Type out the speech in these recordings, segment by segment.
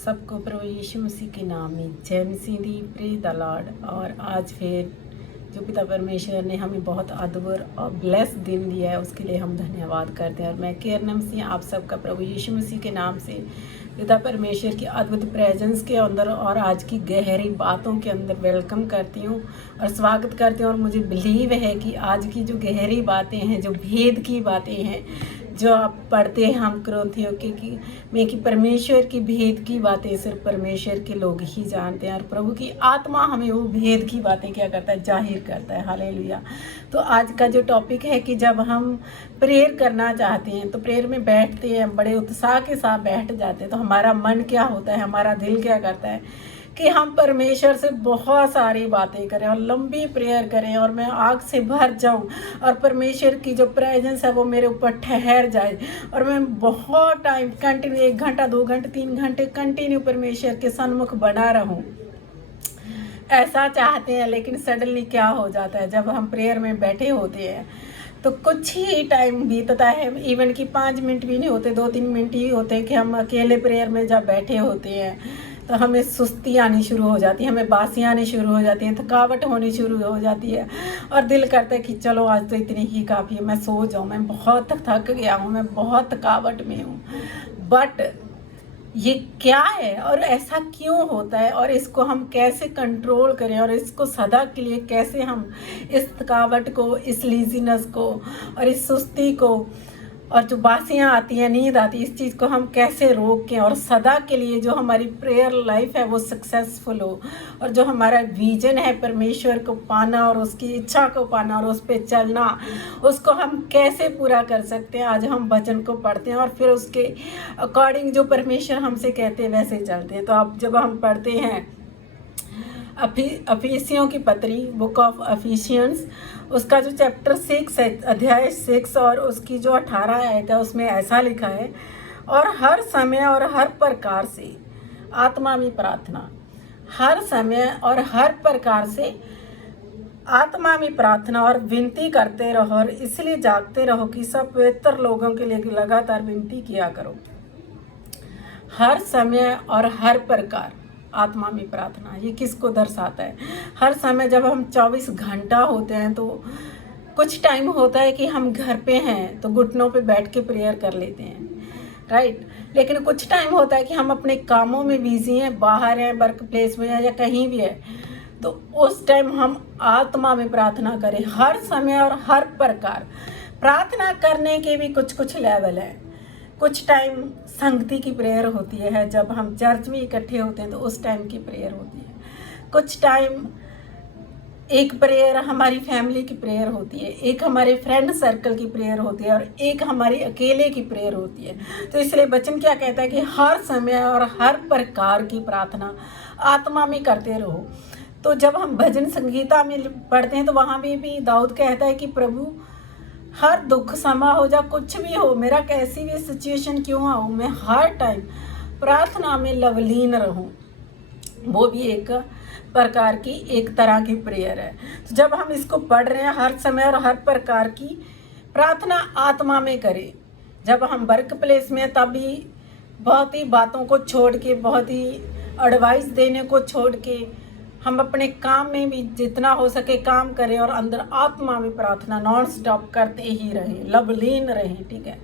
सबको प्रभु यीशु मसीह के नाम में जय मसीह दी, प्रे द लॉर्ड। और आज फिर जो पिता परमेश्वर ने हमें बहुत अद्भुत और ब्लेस दिन दिया है उसके लिए हम धन्यवाद करते हैं। और मैं किरण सिंह आप सबका प्रभु यीशु मसीह के नाम से पिता परमेश्वर की अद्भुत प्रेजेंस के अंदर और आज की गहरी बातों के अंदर वेलकम करती हूँ और स्वागत करती हूँ। और मुझे बिलीव है कि आज की जो गहरी बातें हैं, जो भेद की बातें हैं, जो आप पढ़ते हैं हम क्रोथियों कि परमेश्वर की भेद की बातें सिर्फ परमेश्वर के लोग ही जानते हैं। और प्रभु की आत्मा हमें वो भेद की बातें क्या करता है, जाहिर करता है। हालेलुया। तो आज का जो टॉपिक है कि जब हम प्रेयर करना चाहते हैं तो प्रेयर में बैठते हैं, बड़े उत्साह के साथ बैठ जाते हैं, तो हमारा मन क्या होता है, हमारा दिल क्या करता है कि हम परमेश्वर से बहुत सारी बातें करें और लंबी प्रेयर करें और मैं आग से भर जाऊं और परमेश्वर की जो प्रेजेंस है वो मेरे ऊपर ठहर जाए और मैं बहुत टाइम कंटिन्यू 1 घंटा 2 घंटे 3 घंटे कंटिन्यू परमेश्वर के सन्मुख बना रहूं। ऐसा चाहते हैं, लेकिन सडनली क्या हो जाता है, जब हम प्रेयर में बैठे होते हैं तो कुछ ही टाइम बीतता है, इवन कि 5 मिनट भी नहीं होते, 2-3 मिनट ही होते हैं कि हम अकेले प्रेयर में जब बैठे होते हैं तो हमें सुस्ती आनी शुरू हो जाती है, हमें बासी आनी शुरू हो जाती है, थकावट होनी शुरू हो जाती है और दिल करता है कि चलो आज तो इतनी ही काफ़ी है, मैं सो जाऊँ, मैं बहुत थक गया हूँ, मैं बहुत थकावट में हूँ। बट ये क्या है और ऐसा क्यों होता है और इसको हम कैसे कंट्रोल करें और इसको सदा के लिए कैसे हम इस थकावट को, इस लीजीनेस को और इस सुस्ती को और जो बासियाँ आती हैं, नींद आती है, इस चीज़ को हम कैसे रोकें और सदा के लिए जो हमारी प्रेयर लाइफ है वो सक्सेसफुल हो और जो हमारा विजन है परमेश्वर को पाना और उसकी इच्छा को पाना और उस पर चलना, उसको हम कैसे पूरा कर सकते हैं। आज हम वचन को पढ़ते हैं और फिर उसके अकॉर्डिंग जो परमेश्वर हमसे कहते हैं वैसे चलते हैं। तो अब जब हम पढ़ते हैं अफिसियों की पत्री, बुक ऑफ अफिशियंस, उसका जो चैप्टर 6 है, अध्याय 6 और उसकी जो 18 आयत है उसमें ऐसा लिखा है, और हर समय और हर प्रकार से आत्मा में प्रार्थना, हर समय और हर प्रकार से आत्मा में प्रार्थना और विनती करते रहो और इसलिए जागते रहो कि सब पवित्र लोगों के लिए लगातार विनती किया करो। हर समय और हर प्रकार आत्मा में प्रार्थना, ये किसको दर्शाता है? हर समय जब हम 24 घंटा होते हैं तो कुछ टाइम होता है कि हम घर पे हैं तो घुटनों पे बैठ के प्रेयर कर लेते हैं, राइट। लेकिन कुछ टाइम होता है कि हम अपने कामों में बिजी हैं, बाहर हैं, वर्क प्लेस में हैं या कहीं भी है, तो उस टाइम हम आत्मा में प्रार्थना करें। हर समय और हर प्रकार प्रार्थना करने के भी कुछ कुछ लेवल हैं। कुछ टाइम संगति की प्रेयर होती है, जब हम चर्च में इकट्ठे होते हैं तो उस टाइम की प्रेयर होती है। कुछ टाइम एक प्रेयर हमारी फैमिली की प्रेयर होती है, एक हमारे फ्रेंड सर्कल की प्रेयर होती है और एक हमारी अकेले की प्रेयर होती है। तो इसलिए वचन क्या कहता है कि हर समय और हर प्रकार की प्रार्थना आत्मा में करते रहो। तो जब हम भजन संगीता में पढ़ते हैं तो वहाँ भी दाऊद कहता है कि प्रभु हर दुख समा हो जा, कुछ भी हो, मेरा कैसी भी सिचुएशन क्यों हो, मैं हर टाइम प्रार्थना में लवलीन रहूं। वो भी एक प्रकार की, एक तरह की प्रेयर है। तो जब हम इसको पढ़ रहे हैं, हर समय और हर प्रकार की प्रार्थना आत्मा में करें। जब हम वर्क प्लेस में तब भी बहुत ही बातों को छोड़ के, बहुत ही एडवाइस देने को छोड़ के हम अपने काम में भी जितना हो सके काम करें और अंदर आत्मा में प्रार्थना नॉन स्टॉप करते ही रहें, लवलीन रहें, ठीक है।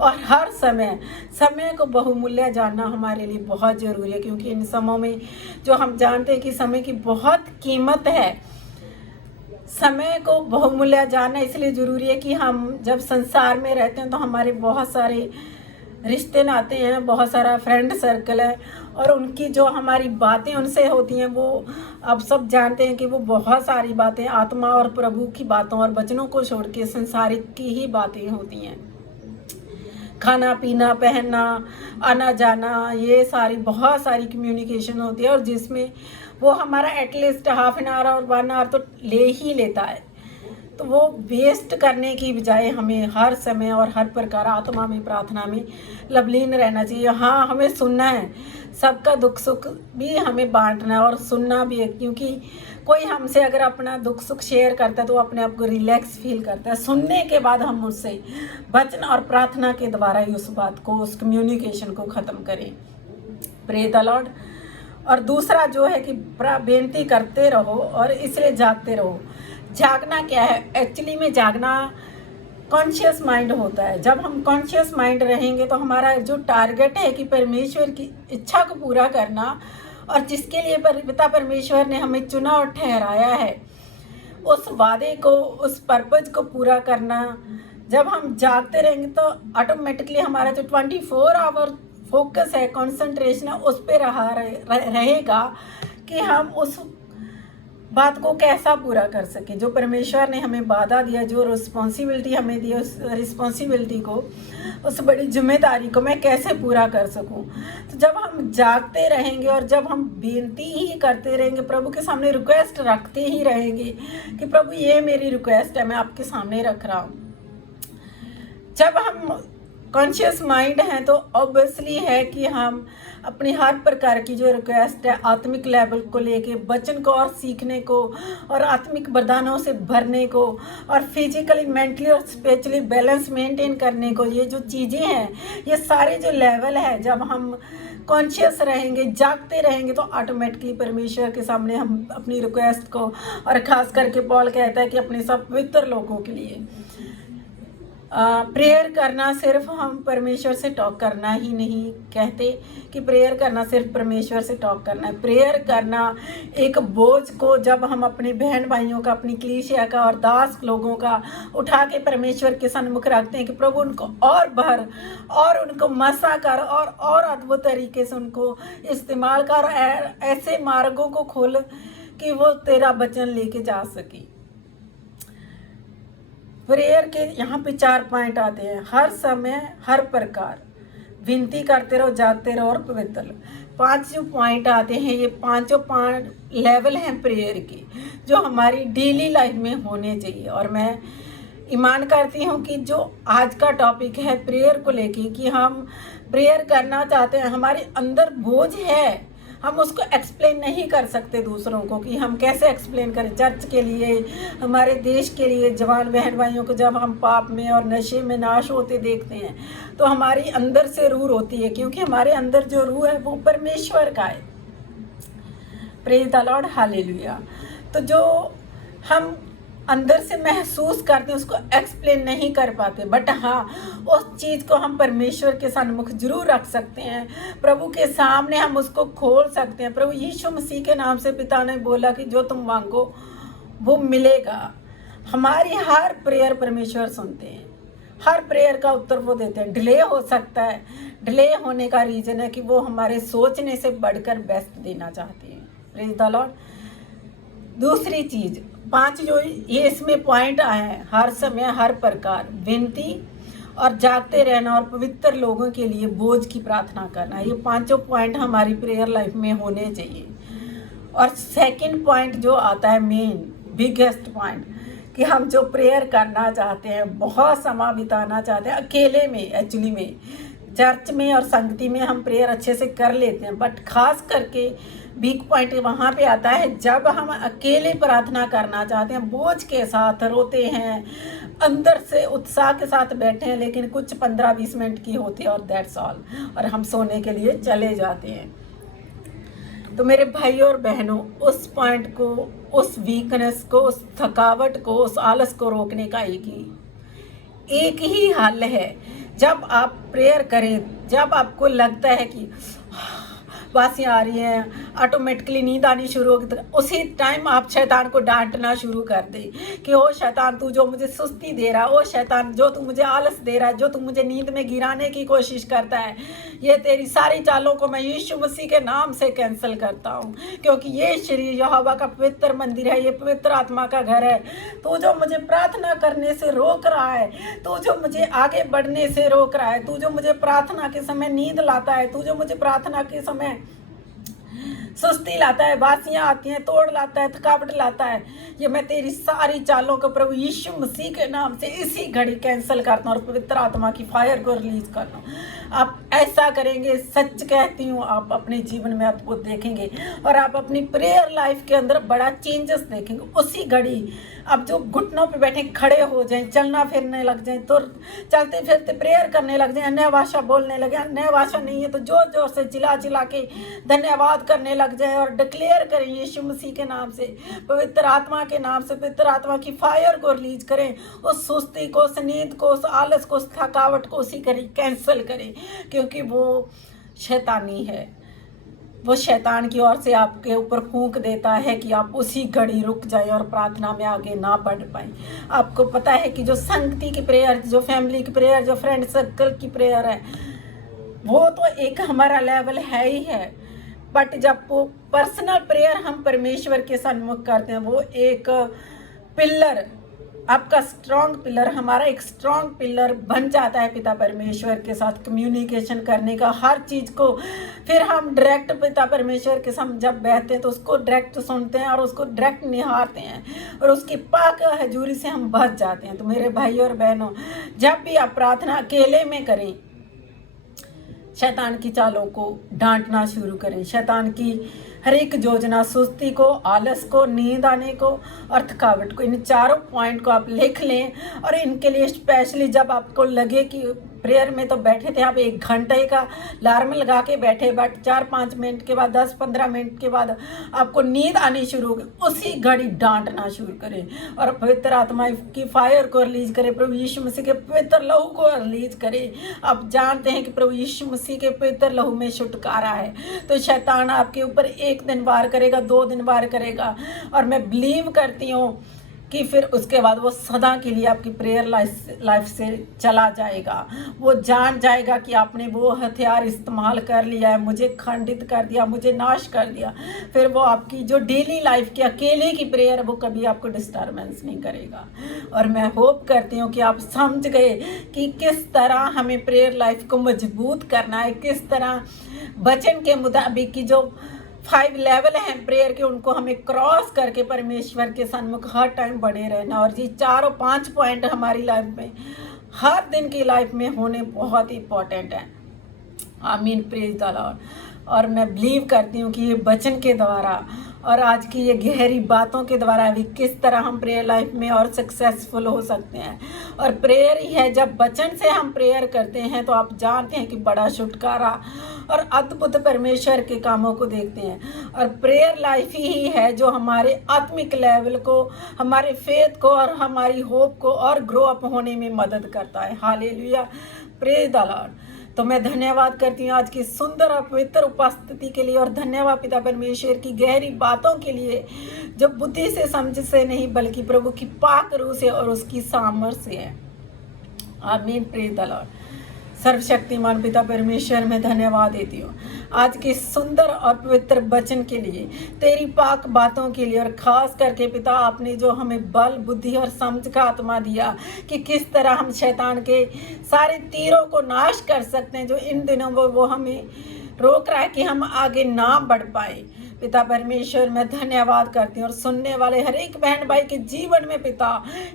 और हर समय को बहुमूल्य जानना हमारे लिए बहुत ज़रूरी है, क्योंकि इन समयों में जो हम जानते हैं कि समय की बहुत कीमत है। समय को बहुमूल्य जानना इसलिए ज़रूरी है कि हम जब संसार में रहते हैं तो हमारे बहुत सारे रिश्ते नाते हैं, बहुत सारा फ्रेंड सर्कल है और उनकी जो हमारी बातें उनसे होती हैं वो अब सब जानते हैं कि वो बहुत सारी बातें आत्मा और प्रभु की बातों और वचनों को छोड़ के संसारिक की ही बातें होती हैं। खाना पीना, पहनना, आना जाना, ये सारी बहुत सारी कम्युनिकेशन होती है और जिसमें वो हमारा एटलीस्ट हाफ एन आवर और 1 आवर तो ले ही लेता है। तो वो वेस्ट करने की बजाय हमें हर समय और हर प्रकार आत्मा में प्रार्थना में लवलीन रहना चाहिए। हाँ, हमें सुनना है, सबका दुख सुख भी हमें बांटना है और सुनना भी है, क्योंकि कोई हमसे अगर अपना दुख सुख शेयर करता है तो वो अपने आप को रिलैक्स फील करता है। सुनने के बाद हम उससे वचन और प्रार्थना के द्वारा ही उस बात को, उस कम्युनिकेशन को ख़त्म करें। Pray the lord. और दूसरा जो है कि बेनती करते रहो और इसलिए जागते रहो। जागना क्या है? एक्चुअली में जागना कॉन्शियस माइंड होता है। जब हम कॉन्शियस माइंड रहेंगे तो हमारा जो टारगेट है कि परमेश्वर की इच्छा को पूरा करना, और जिसके लिए पिता परमेश्वर ने हमें चुना और ठहराया है, उस वादे को, उस पर्पज को पूरा करना। जब हम जागते रहेंगे तो ऑटोमेटिकली हमारा जो 24 आवर फोकस है, कंसंट्रेशन है, उस पर रहेगा कि हम उस बात को कैसा पूरा कर सकें जो परमेश्वर ने हमें वादा दिया, जो रिस्पॉन्सिबिलिटी हमें दी, उस रिस्पॉन्सिबिलिटी को, उस बड़ी जिम्मेदारी को मैं कैसे पूरा कर सकूं। तो जब हम जागते रहेंगे और जब हम बेनती ही करते रहेंगे, प्रभु के सामने रिक्वेस्ट रखते ही रहेंगे कि प्रभु ये मेरी रिक्वेस्ट है, मैं आपके सामने रख रहा हूँ। जब हम कॉन्शियस माइंड हैं तो ऑब्वियसली है कि हम अपनी हर प्रकार की जो रिक्वेस्ट है आत्मिक लेवल को लेके, वचन को और सीखने को, और आत्मिक वरदानों से भरने को, और फिजिकली, मेंटली और स्पिरिचुअली बैलेंस मेंटेन करने को, ये जो चीज़ें हैं, ये सारे जो लेवल है, जब हम कॉन्शियस रहेंगे, जागते रहेंगे, तो ऑटोमेटिकली परमेश्वर के सामने हम अपनी रिक्वेस्ट को, और ख़ास करके पॉल कहता है कि अपने सब पवित्र लोगों के लिए प्रेयर करना, सिर्फ हम परमेश्वर से टॉक करना ही नहीं कहते कि प्रेयर करना सिर्फ परमेश्वर से टॉक करना है। प्रेयर करना एक बोझ को जब हम अपने बहन भाइयों का, अपनी कलीसिया का और दास लोगों का उठा के परमेश्वर के सन्मुख रखते हैं कि प्रभु उनको और भर, और उनको मसा कर, और अद्भुत तरीके से उनको इस्तेमाल कर, ऐसे मार्गों को खोल कि वो तेरा वचन लेके जा सके। प्रेयर के यहाँ पे 4 पॉइंट आते हैं। हर समय, हर प्रकार, विनती करते रहो, जागते रहो और पवित्र। 5 जो पॉइंट आते हैं, ये 5 पॉइंट लेवल हैं प्रेयर के, जो हमारी डेली लाइफ में होने चाहिए। और मैं ईमान करती हूँ कि जो आज का टॉपिक है प्रेयर को लेके, कि हम प्रेयर करना चाहते हैं, हमारे अंदर बोझ है, हम उसको एक्सप्लेन नहीं कर सकते दूसरों को, कि हम कैसे एक्सप्लेन करें। चर्च के लिए, हमारे देश के लिए, जवान बहन भाइयों को जब हम पाप में और नशे में नाश होते देखते हैं तो हमारी अंदर से रूह होती है, क्योंकि हमारे अंदर जो रूह है वो परमेश्वर का है। Praise the Lord, hallelujah. तो जो हम अंदर से महसूस करते हैं उसको एक्सप्लेन नहीं कर पाते, बट हाँ, उस चीज़ को हम परमेश्वर के सन्मुख जरूर रख सकते हैं, प्रभु के सामने हम उसको खोल सकते हैं। प्रभु यीशु मसीह के नाम से पिता ने बोला कि जो तुम मांगो वो मिलेगा। हमारी हर प्रेयर परमेश्वर सुनते हैं, हर प्रेयर का उत्तर वो देते हैं। डिले हो सकता है, डिले होने का रीज़न है कि वो हमारे सोचने से बढ़कर बेस्ट देना चाहते हैं। Praise the Lord. दूसरी चीज़, 5 जो ये इसमें पॉइंट आए हैं, हर समय, हर प्रकार, विनती और जागते रहना और पवित्र लोगों के लिए बोझ की प्रार्थना करना, ये 5 पॉइंट हमारी प्रेयर लाइफ में होने चाहिए। और सेकंड पॉइंट जो आता है, मेन बिगेस्ट पॉइंट, कि हम जो प्रेयर करना चाहते हैं, बहुत समय बिताना चाहते हैं अकेले में। एक्चुअली में चर्च में और संगति में हम प्रेयर अच्छे से कर लेते हैं, बट खास करके वीक पॉइंट वहाँ पे आता है जब हम अकेले प्रार्थना करना चाहते हैं, बोझ के साथ रोते हैं, अंदर से उत्साह के साथ बैठे हैं, लेकिन कुछ 15-20 मिनट की होती है और दैट्स ऑल, और हम सोने के लिए चले जाते हैं। तो मेरे भाइयों और बहनों, उस पॉइंट को, उस वीकनेस को, उस थकावट को, उस आलस को रोकने का एक ही हल है। जब आप प्रेयर करें, जब आपको लगता है कि वासियाँ आ रही हैं, ऑटोमेटिकली नींद आनी शुरू होगी, तो उसी टाइम आप शैतान को डांटना शुरू कर दे कि ओ शैतान, तू जो मुझे सुस्ती दे रहा है, ओ शैतान जो तू मुझे आलस दे रहा है, जो तू मुझे नींद में गिराने की कोशिश करता है, ये तेरी सारी चालों को मैं यीशु मसीह के नाम से कैंसिल करता हूँ, क्योंकि ये शरीर यहोवा का पवित्र मंदिर है, ये पवित्र आत्मा का घर है। तू जो मुझे प्रार्थना करने से रोक रहा है, तू जो मुझे आगे बढ़ने से रोक रहा है, तू जो मुझे प्रार्थना के समय नींद लाता है, तू जो मुझे प्रार्थना के समय सुस्ती लाता है, वासियाँ आती हैं, तोड़ लाता है, थकावट लाता है। ये मैं तेरी सारी चालों को प्रभु यीशु मसीह के नाम से इसी घड़ी कैंसिल करता हूँ और पवित्र आत्मा की फायर को रिलीज करता हूँ। आप ऐसा करेंगे, सच कहती हूँ, आप अपने जीवन में अद्भुत देखेंगे और आप अपनी प्रेयर लाइफ के अंदर बड़ा चेंजेस देखेंगे। उसी घड़ी आप जो घुटनों पे बैठे खड़े हो जाएं, चलना फिरने लग जाएं, तो चलते फिरते प्रेयर करने लग जाएं, अन्य भाषा बोलने लगे। अन्य भाषा नहीं है तो जोर जोर से चिल्ला चिल्ला के धन्यवाद करने लग जाएं और डिक्लेयर करें यीशु मसीह के नाम से, पवित्र आत्मा के नाम से, पवित्र आत्मा की फायर को रिलीज करें। उस सुस्ती को, उस नींद को, उस आलस को, उस थकावट को उसी करें, कैंसिल करें, क्योंकि वो शैतानी है। वो शैतान की ओर से आपके ऊपर फूंक देता है कि आप उसी घड़ी रुक जाएं और प्रार्थना में आगे ना बढ़ पाएं। आपको पता है कि जो संगति की प्रेयर, जो फैमिली की प्रेयर, जो फ्रेंड सर्कल की प्रेयर है, वो तो एक हमारा लेवल है ही है, बट जब वो पर्सनल प्रेयर हम परमेश्वर के सन्मुख करते हैं, वो एक पिलर, आपका स्ट्रॉन्ग पिलर, हमारा एक स्ट्रॉन्ग पिलर बन जाता है पिता परमेश्वर के साथ कम्युनिकेशन करने का, हर चीज़ को। फिर हम डायरेक्ट पिता परमेश्वर के साथ जब बैठते हैं तो उसको डायरेक्ट सुनते हैं और उसको डायरेक्ट निहारते हैं और उसकी पाक हजूरी से हम बच जाते हैं। तो मेरे भाई और बहनों, जब भी आप प्रार्थना अकेले में करें, शैतान की चालों को डांटना शुरू करें। शैतान की हर एक योजना, सुस्ती को, आलस को, नींद आने को और थकावट को, इन चारों पॉइंट को आप लिख लें और इनके लिए स्पेशली जब आपको लगे कि प्रेयर में तो बैठे थे आप 1 घंटे का अलार्म लगा के बैठे, बट 4-5 मिनट के बाद, 10-15 मिनट के बाद आपको नींद आनी शुरू हो गई, उसी घड़ी डांटना शुरू करें और पवित्र आत्मा की फायर को रिलीज करें, प्रभु यीशु मसीह के पवित्र लहू को रिलीज करें। आप जानते हैं कि प्रभु यीशु मसीह के पवित्र लहू में छुटकारा है। तो शैतान आपके ऊपर 1 दिन वार करेगा, 2 दिन वार करेगा, और मैं बिलीव करती हूँ कि फिर उसके बाद वो सदा के लिए आपकी प्रेयर लाइफ से चला जाएगा। वो जान जाएगा कि आपने वो हथियार इस्तेमाल कर लिया है, मुझे खंडित कर दिया, मुझे नाश कर दिया। फिर वो आपकी जो डेली लाइफ की अकेले की प्रेयर है, वो कभी आपको डिस्टर्बेंस नहीं करेगा। और मैं होप करती हूँ कि आप समझ गए कि किस तरह हमें प्रेयर लाइफ को मजबूत करना है, किस तरह वचन के मुताबिक की जो 5 लेवल हैं प्रेयर के, उनको हमें क्रॉस करके परमेश्वर के सन्मुख हर टाइम बने रहना। और ये 4-5 पॉइंट हमारी लाइफ में, हर दिन की लाइफ में होने बहुत इंपॉर्टेंट है। आमीन, प्रेज द लॉर्ड। और मैं बिलीव करती हूँ कि ये वचन के द्वारा और आज की ये गहरी बातों के द्वारा भी किस तरह हम प्रेयर लाइफ में और सक्सेसफुल हो सकते हैं। और प्रेयर ही है, जब वचन से हम प्रेयर करते हैं तो आप जानते हैं कि बड़ा छुटकारा और अद्भुत परमेश्वर के कामों को देखते हैं। और प्रेयर लाइफ ही है जो हमारे आत्मिक लेवल को, हमारे फेथ को और हमारी होप को और ग्रो अप होने में मदद करता है। Hallelujah, praise the Lord. तो मैं धन्यवाद करती हूँ आज की सुंदर और पवित्र उपस्थिति के लिए, और धन्यवाद पिता परमेश्वर की गहरी बातों के लिए जो बुद्धि से, समझ से नहीं, बल्कि प्रभु की पाक रूह से और उसकी सामर्थ्य से है। आमीन, प्रेज द लॉर्ड। सर्वशक्तिमान पिता परमेश्वर, मैं धन्यवाद देती हूँ आज के सुंदर और पवित्र वचन के लिए, तेरी पाक बातों के लिए, और ख़ास करके पिता आपने जो हमें बल, बुद्धि और समझ का आत्मा दिया कि किस तरह हम शैतान के सारे तीरों को नाश कर सकते हैं, जो इन दिनों वो हमें रोक रहा है कि हम आगे ना बढ़ पाए। पिता परमेश्वर, मैं धन्यवाद करती हूँ और सुनने वाले हर एक बहन भाई के जीवन में पिता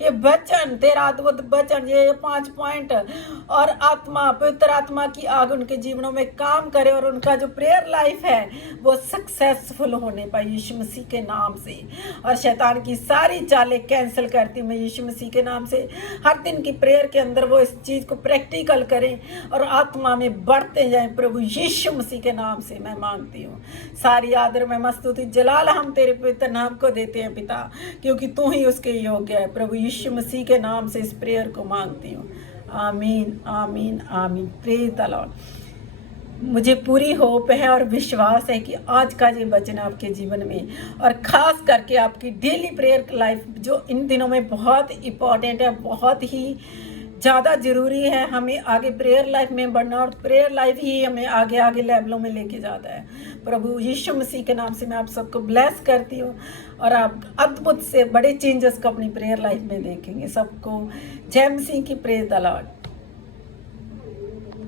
ये वचन, तेरा अद्भुत वचन, ये 5 पॉइंट और आत्मा, पवित्र आत्मा की आग उनके जीवनों में काम करे और उनका जो प्रेयर लाइफ है वो सक्सेसफुल होने पाए यीशु मसीह के नाम से। और शैतान की सारी चालें कैंसिल करती हूँ मैं यीशु मसीह के नाम से। हर दिन की प्रेयर के अंदर वो इस चीज़ को प्रैक्टिकल करें और आत्मा में बढ़ते जाएं। प्रभु यीशु मसीह के नाम से मैं मांगती हूँ। सारी आदर में मस्तुति जलाल हम तेरे पवित्र नाम को देते हैं पिता, क्योंकि तू ही उसके योग्य है। प्रभु यीशु मसीह के नाम से इस प्रेयर को मांगती हूँ। आमीन, आमीन, आमीन। Praise the Lord. मुझे पूरी होप है और विश्वास है कि आज का ये वचन आपके जीवन में, और ख़ास करके आपकी डेली प्रेयर लाइफ जो इन दिनों में बहुत इम्पॉर्टेंट है, बहुत ही ज़्यादा ज़रूरी है हमें आगे प्रेयर लाइफ में बढ़ना, और प्रेयर लाइफ ही हमें आगे आगे लेवलों में लेके जाता है। प्रभु यीशु मसीह के नाम से मैं आप सबको ब्लेस करती हूँ, और आप अद्भुत से बड़े चेंजेस को अपनी प्रेयर लाइफ में देखेंगे। सबको जय मसीह की, प्रेज द लॉर्ड।